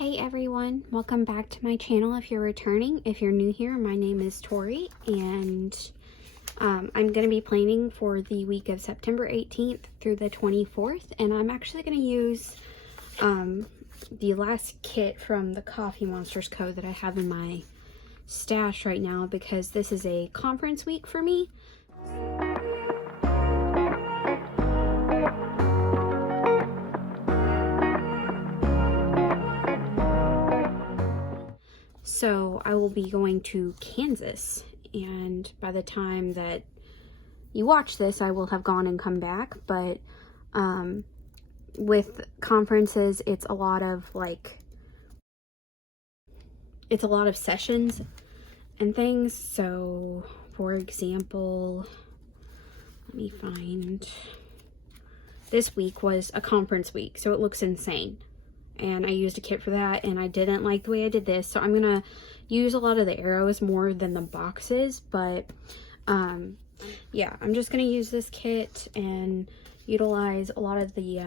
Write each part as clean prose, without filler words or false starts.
Hey everyone, welcome back to my channel if you're returning. If you're new here, my name is Tori, and I'm going to be planning for the week of September 18th through the 24th, and I'm actually going to use the last kit from the Coffee Monsters code that I have in my stash right now because this is a conference week for me. So I will be going to Kansas, and by the time that you watch this, I will have gone and come back. But with conferences, it's a lot of sessions and things. So for example, let me find, this week was a conference week, so it looks insane. And I used a kit for that, and I didn't like the way I did this, so I'm gonna use a lot of the arrows more than the boxes. But yeah, I'm just gonna use this kit and utilize a lot of the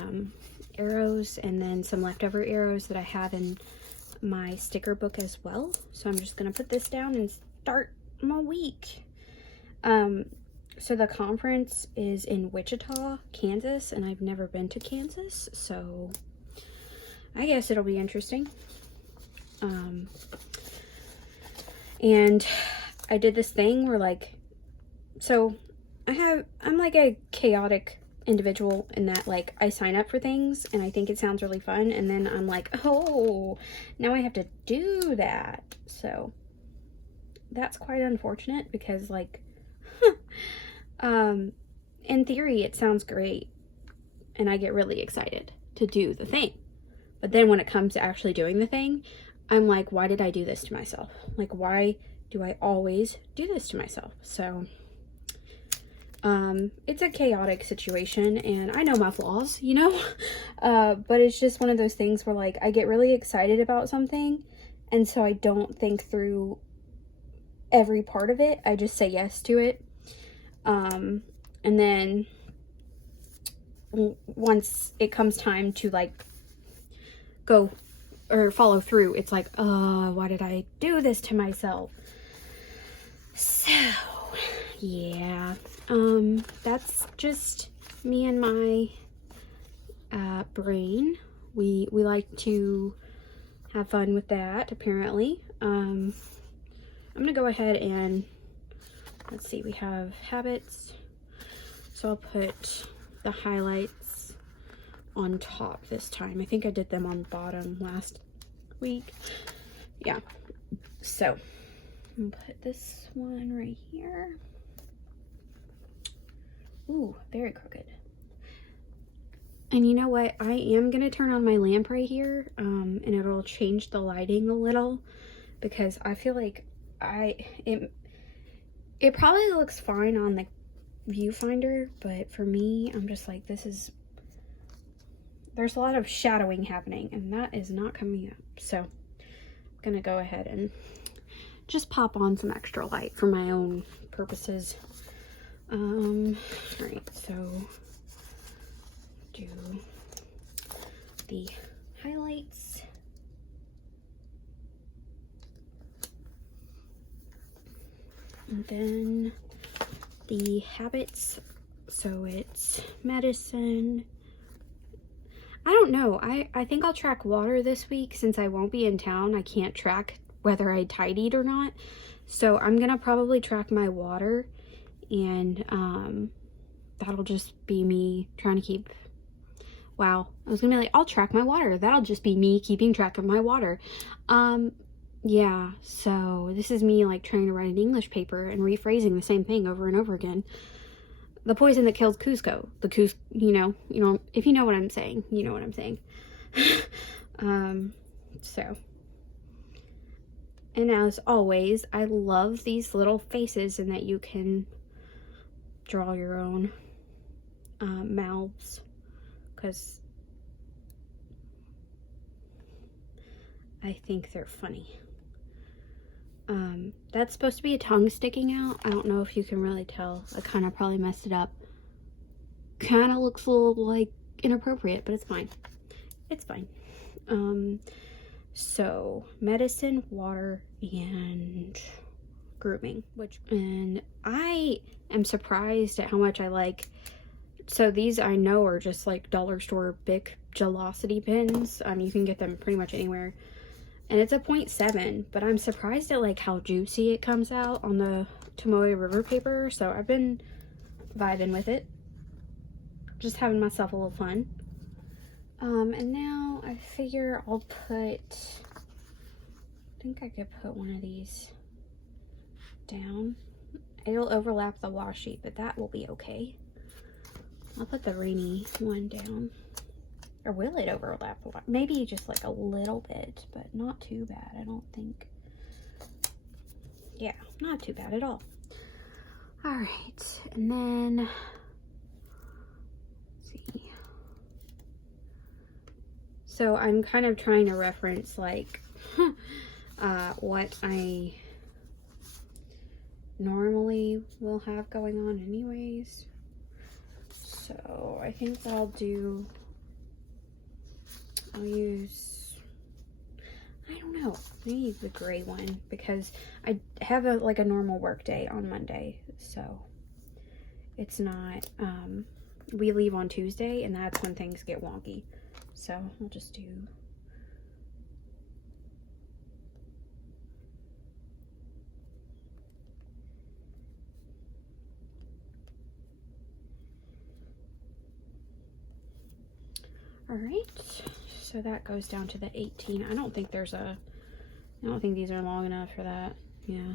arrows and then some leftover arrows that I have in my sticker book as well. So I'm just gonna put this down and start my week. So the conference is in Wichita, Kansas, and I've never been to Kansas, so I guess it'll be interesting. And I did this thing where so I'm like a chaotic individual in that I sign up for things and I think it sounds really fun, and then I'm like, oh, now I have to do that. So that's quite unfortunate because in theory it sounds great and I get really excited to do the thing. But then when it comes to actually doing the thing, I'm like, why did I do this to myself? Why do I always do this to myself? So, it's a chaotic situation, and I know my flaws, you know? But it's just one of those things where, I get really excited about something, and so I don't think through every part of it. I just say yes to it. And then once it comes time to, go or follow through, it's like, why did I do this to myself? So yeah, that's just me and my brain. We like to have fun with that, apparently. I'm gonna go ahead and let's see, we have habits, so I'll put the highlights on top this time. I think I did them on the bottom last week. Yeah, so I'm gonna put this one right here. Ooh, very crooked. And you know what, I am gonna turn on my lamp right here, and it'll change the lighting a little because I feel like it probably looks fine on the viewfinder, but for me, I'm just like, there's a lot of shadowing happening, and that is not coming up. So I'm gonna go ahead and just pop on some extra light for my own purposes. Alright, so do the highlights. And then the habits. So it's medicine. I don't know. I think I'll track water this week since I won't be in town. I can't track whether I tidied or not. So I'm going to probably track my water, and that'll just be me trying to keep... Wow. I was going to be like, I'll track my water. That'll just be me keeping track of my water. Yeah. So this is me trying to write an English paper and rephrasing the same thing over and over again. The poison that kills Cusco. You know, if you know what I'm saying, you know what I'm saying. So. And as always, I love these little faces and that you can draw your own mouths. Because I think they're funny. That's supposed to be a tongue sticking out. I don't know if you can really tell. I kind of probably messed it up. Kind of looks a little inappropriate, but it's fine. It's fine. So medicine, water, and grooming. And I am surprised at how much I like. So these I know are just like dollar store Bic Gelosity pens. You can get them pretty much anywhere. And it's a 0.7, but I'm surprised at like how juicy it comes out on the Tomoe River paper. So I've been vibing with it. Just having myself a little fun. And now I figure I'll put, I think I could put one of these down. It'll overlap the washi, but that will be okay. I'll put the rainy one down. Or will it overlap the washi? Maybe just like a little bit, but not too bad, I don't think. Yeah, not too bad at all. Alright, and then, let's see. So I'm kind of trying to reference like what I normally will have going on anyways. So I think what I'll do, I'll use, I don't know, maybe the gray one, because I have like a normal work day on Monday, so it's not, we leave on Tuesday, and that's when things get wonky. So I'll just do, all right, so that goes down to the 18. I don't think these are long enough for that. Yeah.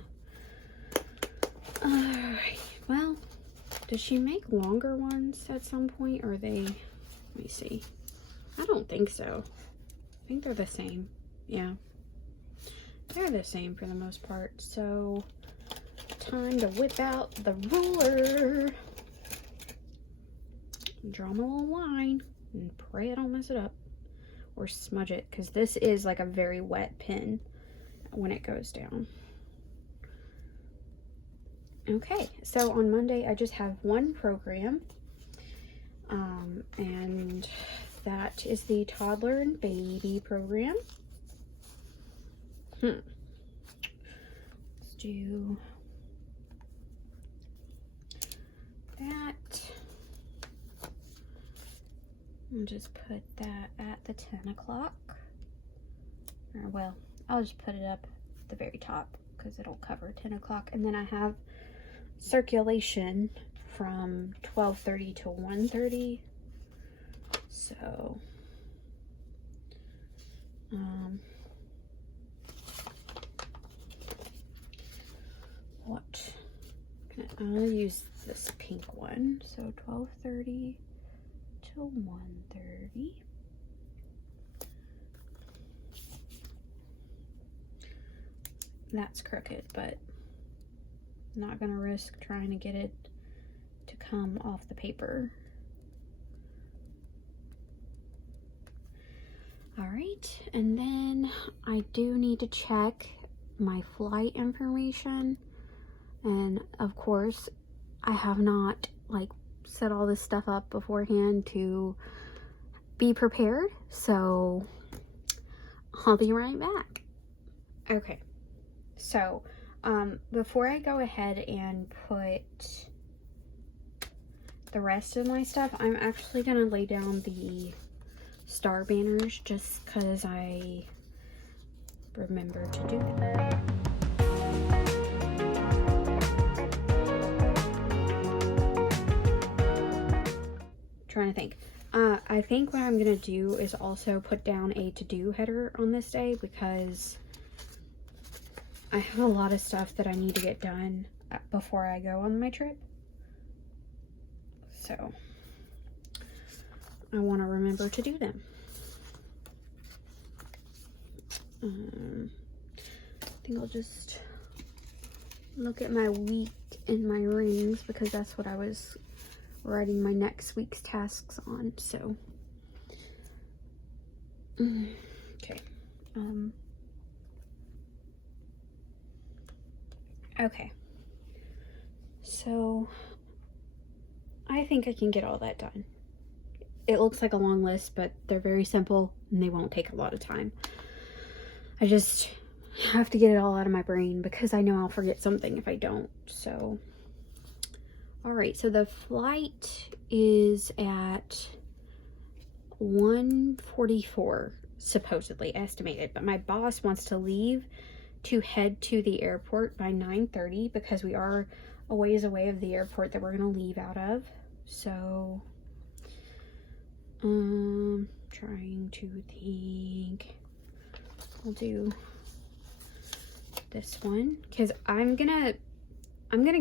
All right, well, does she make longer ones at some point, or are they, let me see. I don't think so. I think they're the same. Yeah. They're the same for the most part. So, time to whip out the ruler. Draw my little line and pray I don't mess it up. Or smudge it, because this is like a very wet pen when it goes down. Okay, so on Monday I just have one program. And that is the toddler and baby program. Let's do that. I'll just put that at the 10 o'clock. Or, well, I'll just put it up at the very top because it'll cover 10 o'clock. And then I have circulation from 12:30 to 1:30. So, I'll use this pink one. So 12:30 to 1:30. That's crooked, but I'm not gonna risk trying to get it to come off the paper. All right, and then I do need to check my flight information. And of course, I have not like set all this stuff up beforehand to be prepared. So I'll be right back. Okay, so before I go ahead and put the rest of my stuff, I'm actually gonna lay down the star banners just because I remember to do that. Trying to think. I think what I'm gonna do is also put down a to-do header on this day because I have a lot of stuff that I need to get done before I go on my trip. So I want to remember to do them. I think I'll just look at my week and my rings because that's what I was writing my next week's tasks on. So okay. Okay, so I think I can get all that done. It looks like a long list, but they're very simple and they won't take a lot of time. I just have to get it all out of my brain because I know I'll forget something if I don't. So, all right, so the flight is at 1:44, supposedly estimated, but my boss wants to leave to head to the airport by 9:30 because we are a ways away of the airport that we're going to leave out of. So, trying to think. I'll do this one because I'm gonna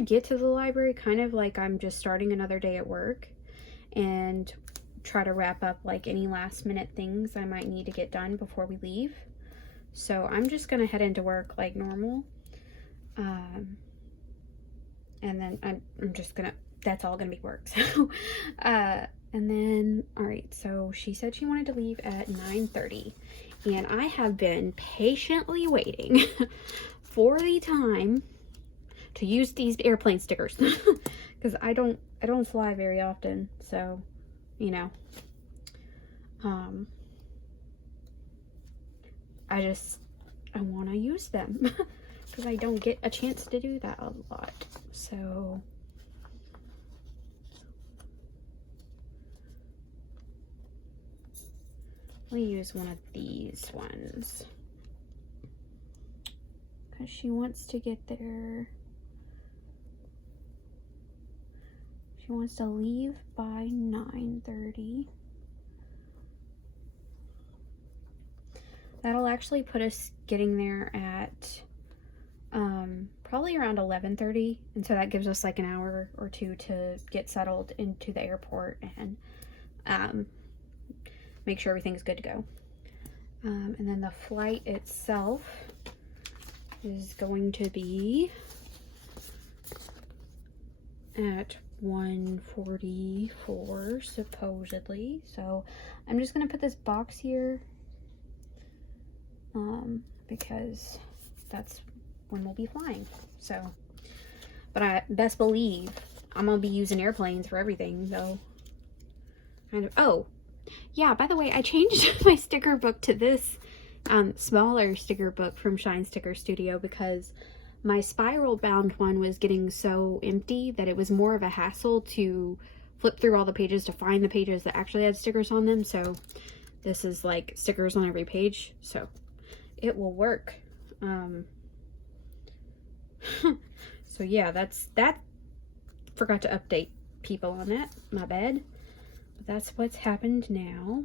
get to the library kind of like I'm just starting another day at work, and try to wrap up like any last minute things I might need to get done before we leave. So I'm just gonna head into work like normal, and then I'm just gonna, that's all gonna be work. So and then, all right, so she said she wanted to leave at 9:30, and I have been patiently waiting for the time to use these airplane stickers because I don't fly very often, so you know, I want to use them because I don't get a chance to do that a lot. So we'll use one of these ones because she wants to get there. She wants to leave by 9:30. That'll actually put us getting there at probably around 11:30, and so that gives us like an hour or two to get settled into the airport and make sure everything's good to go. And then the flight itself is going to be at 1:44 supposedly. So I'm just gonna put this box here because that's when we'll be flying. So, but I best believe I'm gonna be using airplanes for everything though. Kind of. Oh yeah, by the way, I changed my sticker book to this smaller sticker book from Shine Sticker Studio because my spiral bound one was getting so empty that it was more of a hassle to flip through all the pages to find the pages that actually had stickers on them. So this is like stickers on every page, so it will work. So yeah, that forgot to update people on that, my bad. But that's what's happened now.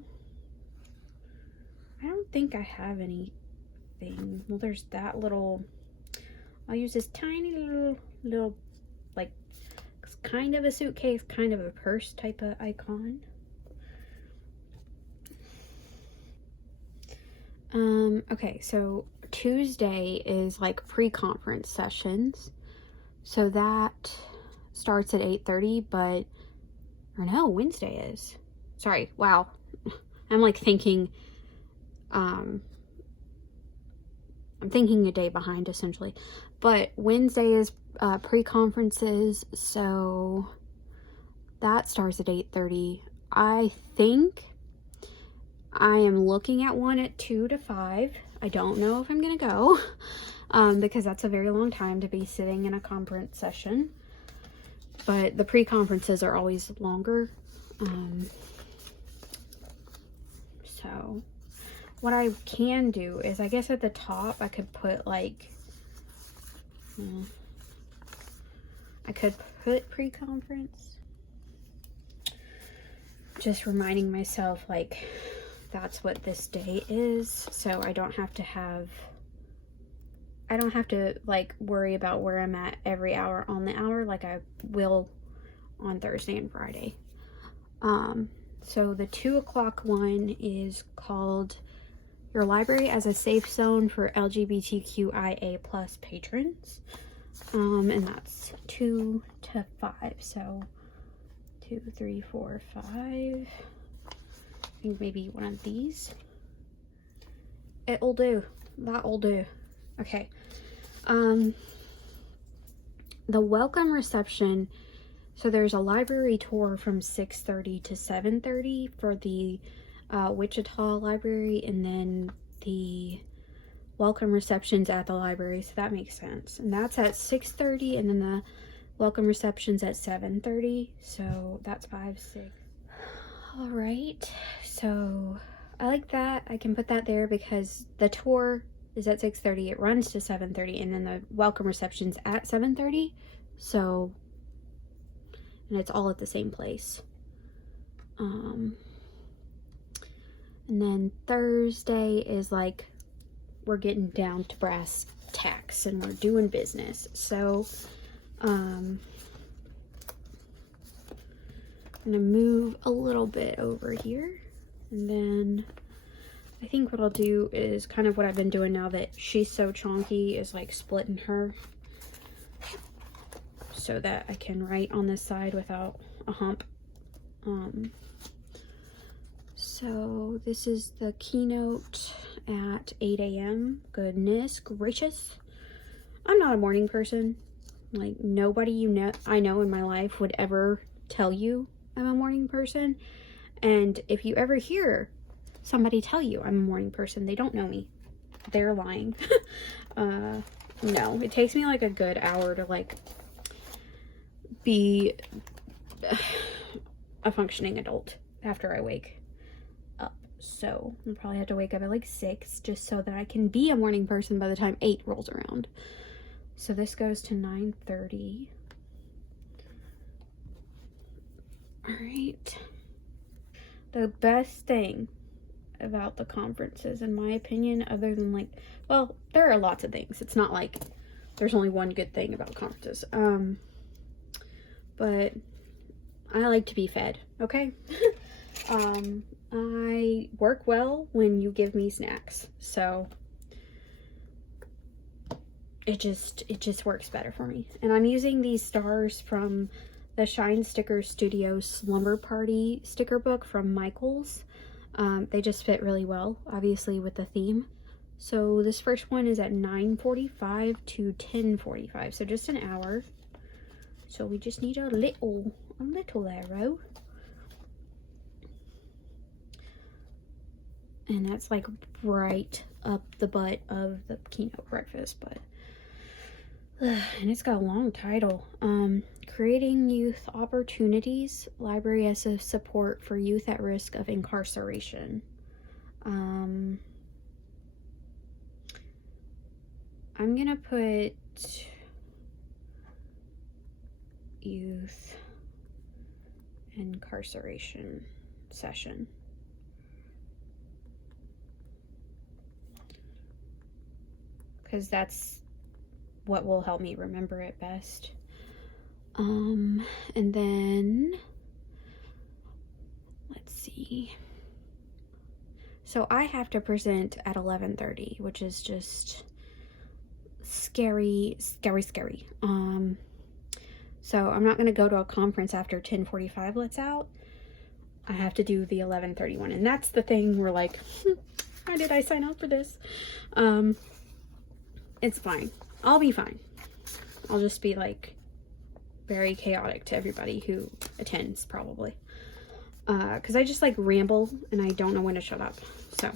I don't think I have anything. Well, there's that little, I'll use this tiny little like kind of a suitcase, kind of a purse type of icon. Okay, so Tuesday is like pre-conference sessions. So that starts at 8:30, but, or no, Wednesday is. Sorry, wow. I'm like thinking, I'm thinking a day behind essentially. But Wednesday is pre-conferences, so that starts at 8:30. I think I am looking at one at 2 to 5. I don't know if I'm gonna go because that's a very long time to be sitting in a conference session. But the pre-conferences are always longer. So what I can do is, I guess at the top I could put like, I could put pre-conference. Just reminding myself like that's what this day is, so I don't have to like worry about where I'm at every hour on the hour like I will on Thursday and Friday. So the 2 o'clock one is called Your Library as a Safe Zone for LGBTQIA+ patrons. And that's 2 to 5. So 2, 3, 4, 5. I think maybe one of these. It'll do. That'll do. Okay. The welcome reception. So there's a library tour from 6:30 to 7:30 for the Wichita Library, and then the welcome receptions at the library, so that makes sense. And that's at 6:30, and then the welcome receptions at 7:30, so that's 5, 6. All right, so I like that. I can put that there because the tour is at 6:30, it runs to 7:30, and then the welcome reception's at 7:30, so, and it's all at the same place. And then Thursday is like, we're getting down to brass tacks and we're doing business. So, I'm gonna move a little bit over here, and then I think what I'll do is kind of what I've been doing now that she's so chonky, is like splitting her so that I can write on this side without a hump. So this is the keynote at 8 a.m. Goodness gracious. I'm not a morning person. Like, nobody I know in my life would ever tell you I'm a morning person. And if you ever hear somebody tell you I'm a morning person, they don't know me. They're lying. No, it takes me like a good hour to like be a functioning adult after I wake up. So I'll probably have to wake up at like 6 just so that I can be a morning person by the time 8 rolls around. So this goes to 9:30. All right. The best thing about the conferences, in my opinion, other than like, well, there are lots of things. It's not like there's only one good thing about conferences. But I like to be fed, okay? I work well when you give me snacks. So it just works better for me. And I'm using these stars from the Shine Sticker Studio Slumber Party sticker book from Michaels. They just fit really well, obviously, with the theme. So this first one is at 9:45 to 10:45, so just an hour. So we just need a little arrow. And that's like right up the butt of the keynote breakfast, but and it's got a long title. Creating Youth Opportunities, Library as a Support for Youth at Risk of Incarceration. I'm gonna put youth incarceration session. Because that's what will help me remember it best. And then, let's see. So I have to present at 11:30, which is just scary. So I'm not going to go to a conference after 10:45 lets out. I have to do the 11:30 one. And that's the thing where like, how did I sign up for this? It's fine. I'll be fine. I'll just be like very chaotic to everybody who attends probably. Because I just like ramble and I don't know when to shut up. So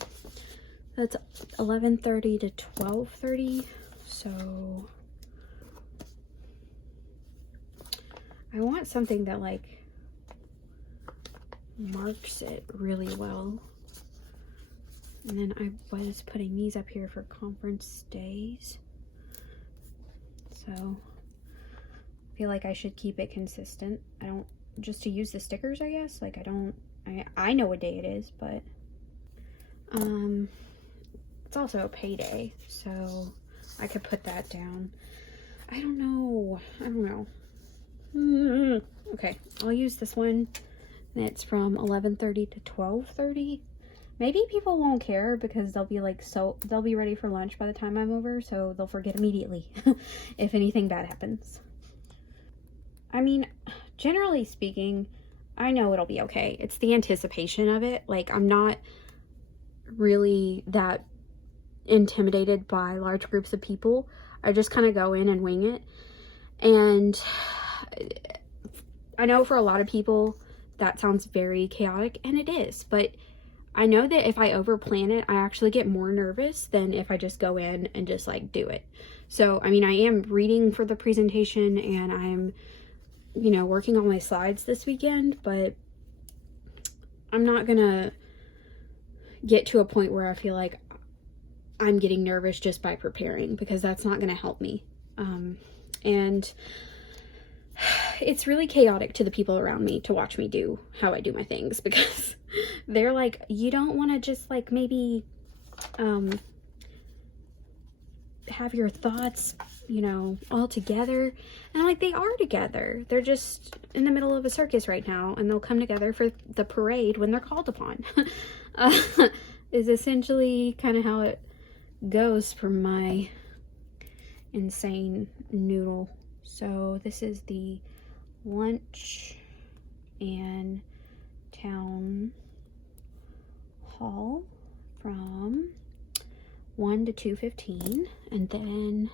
that's 11:30 to 12:30. So I want something that like marks it really well. And then I was putting these up here for conference days. So I feel like I should keep it consistent. I don't, just to use the stickers, I guess. Like I know what day it is, but it's also a payday, so I could put that down. I don't know. Okay, I'll use this one. It's from 11:30 to 12:30. Maybe people won't care because they'll be like, they'll be ready for lunch by the time I'm over, so they'll forget immediately if anything bad happens. I mean, generally speaking, I know it'll be okay. It's the anticipation of it. Like, I'm not really that intimidated by large groups of people. I just kind of go in and wing it. And I know for a lot of people that sounds very chaotic, and it is, but I know that if I over plan it, I actually get more nervous than if I just go in and just like do it. So, I mean, I am reading for the presentation and I'm, you know, working on my slides this weekend, but I'm not gonna get to a point where I feel like I'm getting nervous just by preparing, because that's not gonna help me. And it's really chaotic to the people around me to watch me do how I do my things, because they're like, you don't want to just like maybe have your thoughts, you know, all together. And I'm like, they are together. They're just in the middle of a circus right now, and they'll come together for the parade when they're called upon. Is essentially kind of how it goes for my insane noodle. So this is the lunch and town hall from 1 to 2:15, and then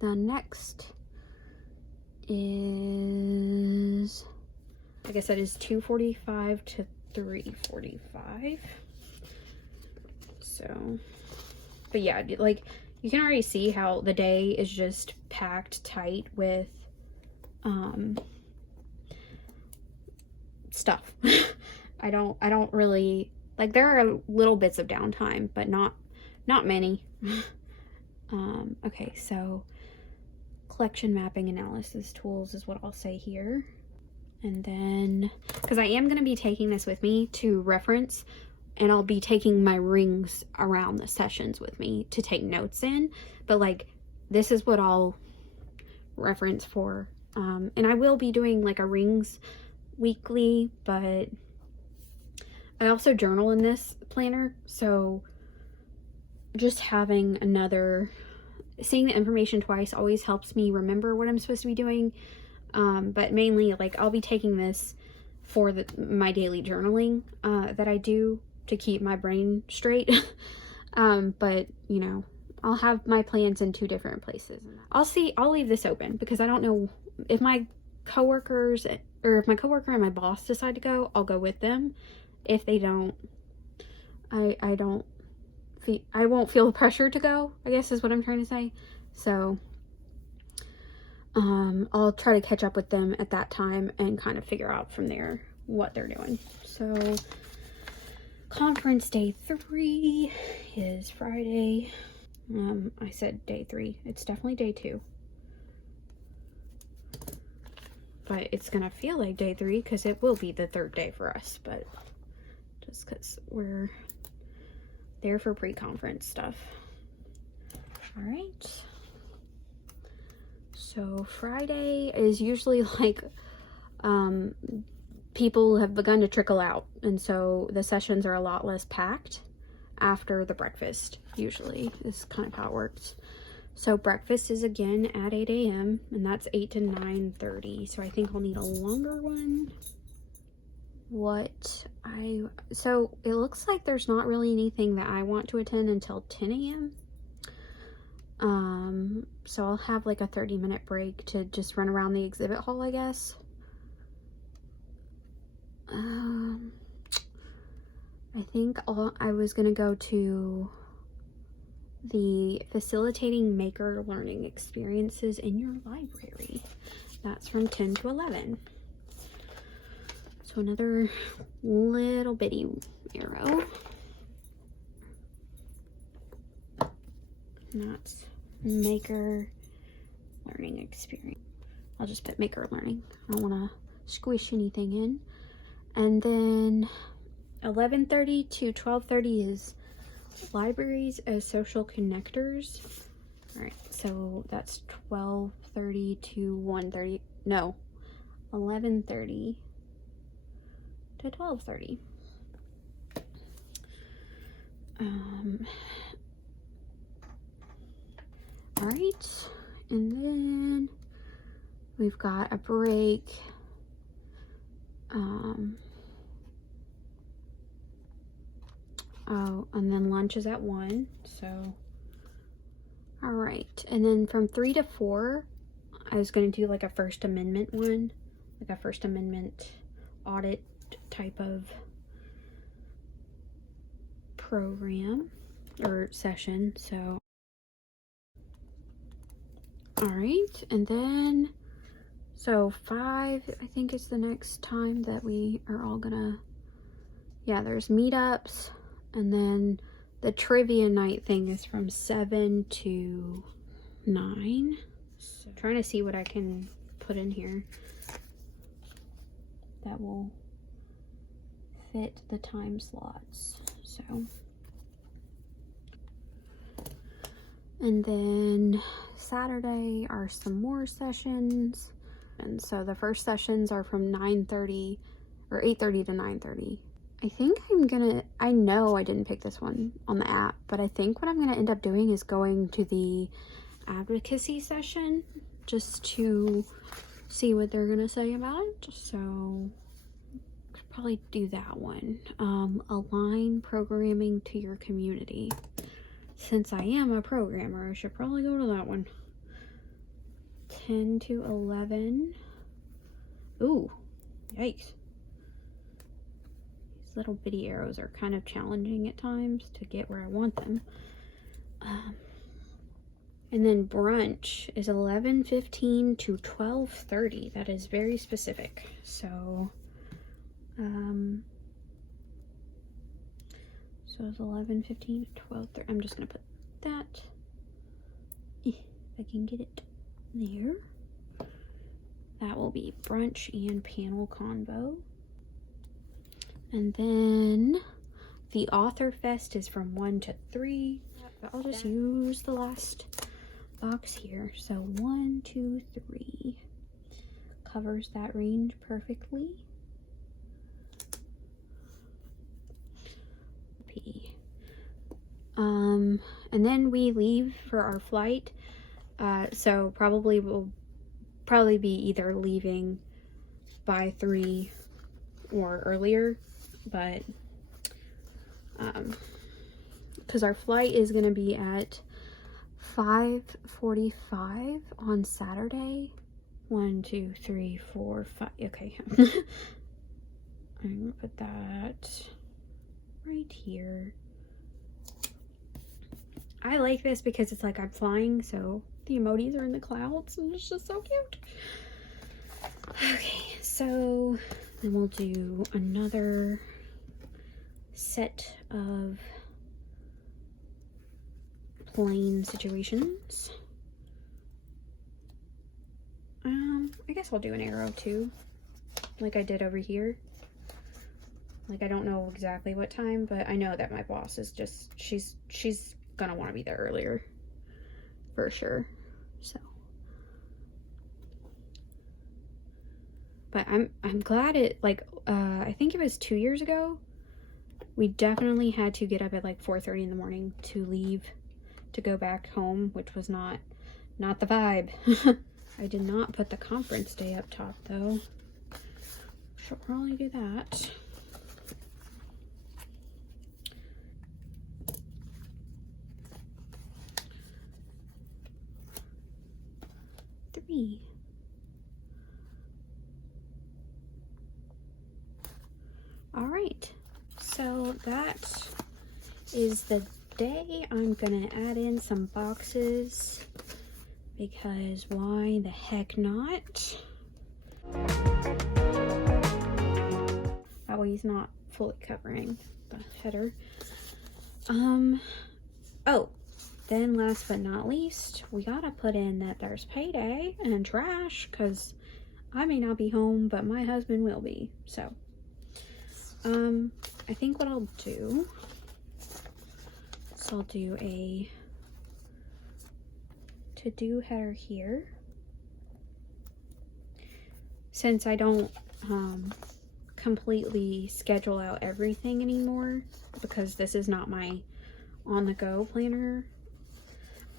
the next is, like I said, is 2:45 to 3:45. So, but yeah, like you can already see how the day is just packed tight with stuff. I don't really, like, there are little bits of downtime, but not many. Okay, so collection mapping analysis tools is what I'll say here. And then, because I am going to be taking this with me to reference, and I'll be taking my rings around the sessions with me to take notes in, but like this is what I'll reference for. And I will be doing like a rings weekly, but I also journal in this planner, so just having seeing the information twice always helps me remember what I'm supposed to be doing. But mainly, like, I'll be taking this for my daily journaling that I do to keep my brain straight. But, you know, I'll have my plans in 2 different places. I'll leave this open, because I don't know if my coworkers, or if my coworker and my boss decide to go, I'll go with them. If they don't, I won't feel the pressure to go, I guess is what I'm trying to say. So I'll try to catch up with them at that time and kind of figure out from there what they're doing. So conference day 3 is Friday. I said day 3. It's definitely day 2. But it's gonna feel like day 3 because it will be the 3rd day for us, but just because we're there for pre-conference stuff. All right. So Friday is usually like, people have begun to trickle out, and so the sessions are a lot less packed after the breakfast. Usually is kind of how it works. So breakfast is again at 8 a.m. and that's 8 to 9:30. So I think I'll need a longer one. So it looks like there's not really anything that I want to attend until 10 a.m. So I'll have like a 30-minute break to just run around the exhibit hall, I guess. I think I was gonna go to the facilitating maker learning experiences in your library. That's from 10 to 11. So another little bitty arrow. And that's maker learning experience. I'll just put maker learning. I don't want to squish anything in. And then 11:30 to 12:30 is libraries as social connectors. All right, so that's 12:30 to 1:30. No, 11:30 to 12:30. All right, and then we've got a break. Oh, and then lunch is at 1, so all right. And then from 3 to 4, I was going to do like a First Amendment one, like a First Amendment audit based type of program or session. So all right, and then so 5 I think is the next time that we are all gonna, yeah, there's meetups, and then the trivia night thing is from 7 to 9. So trying to see what I can put in here that will fit the time slots. So, and then Saturday are some more sessions, and so the first sessions are from 9:30 or 8:30 to 9:30. I think I know I didn't pick this one on the app, but I think what I'm gonna end up doing is going to the advocacy session just to see what they're gonna say about it. So could probably do that one. Align programming to your community. Since I am a programmer, I should probably go to that one. 10 to 11. Ooh, yikes. These little bitty arrows are kind of challenging at times to get where I want them. And then brunch is 11:15 to 12:30. That is very specific. So, so it's 11:15 to 12:30. I'm just gonna put that, if I can get it there. That will be brunch and panel convo. And then the author fest is from 1 to 3. I'll just use the last box here. So 1, 2, 3 covers that range perfectly. P. And then we leave for our flight. So we'll probably be either leaving by 3 or earlier, but because our flight is going to be at 5:45 on Saturday. 1, 2, 3, 4, 5. Okay. I'm gonna put that right here. I like this because it's like I'm flying, so the emojis are in the clouds, and it's just so cute. Okay, so then we'll do another set of plain situations. I guess I'll do an arrow too, like I did over here. Like, I don't know exactly what time, but I know that my boss is just, she's gonna want to be there earlier for sure. So, but I'm glad it, like, I think it was 2 years ago, we definitely had to get up at like 4:30 in the morning to leave to go back home, which was not the vibe. I did not put the conference day up top though. Should probably do that. All right, so that is the day. I'm gonna add in some boxes because why the heck not? That way he's not fully covering the header. Oh, then last but not least, we gotta put in that there's payday and trash, because I may not be home, but my husband will be. So, I think what I'll do is I'll do a to-do header here. Since I don't completely schedule out everything anymore, because this is not my on-the-go planner,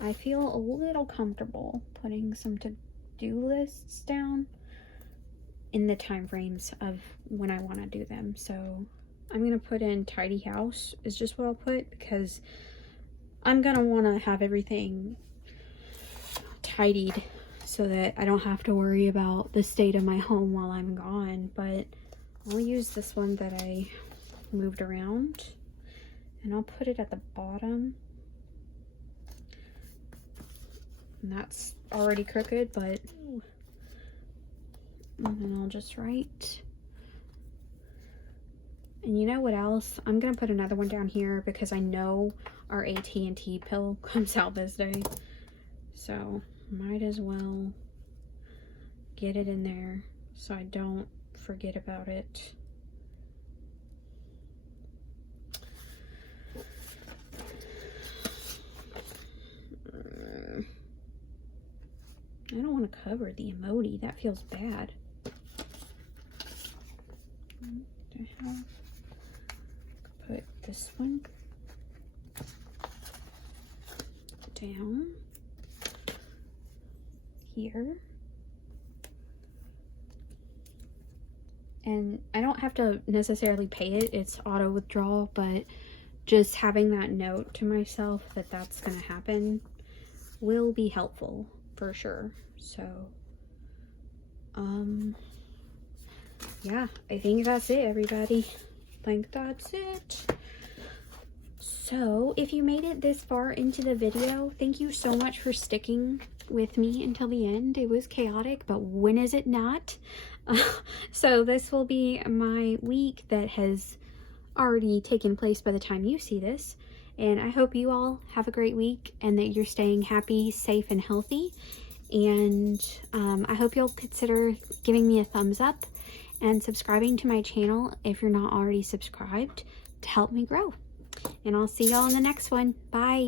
I feel a little comfortable putting some to-do lists down in the time frames of when I want to do them. So I'm gonna put in tidy house is just what I'll put, because I'm gonna want to have everything tidied so that I don't have to worry about the state of my home while I'm gone. But I'll use this one that I moved around, and I'll put it at the bottom. And that's already crooked, but and then I'll just write. And you know what else? I'm gonna put another one down here because I know our AT&T pill comes out this day, so might as well get it in there so I don't forget about it. I don't want to cover the emoji. That feels bad. Put this one down here. And I don't have to necessarily pay it. It's auto withdrawal, but just having that note to myself that that's going to happen will be helpful for sure. So, yeah, I think that's it, everybody. I think that's it. So, if you made it this far into the video, thank you so much for sticking with me until the end. It was chaotic, but when is it not? So this will be my week that has already taken place by the time you see this. And I hope you all have a great week and that you're staying happy, safe, and healthy. And I hope you'll consider giving me a thumbs up and subscribing to my channel if you're not already subscribed to help me grow. And I'll see y'all in the next one. Bye.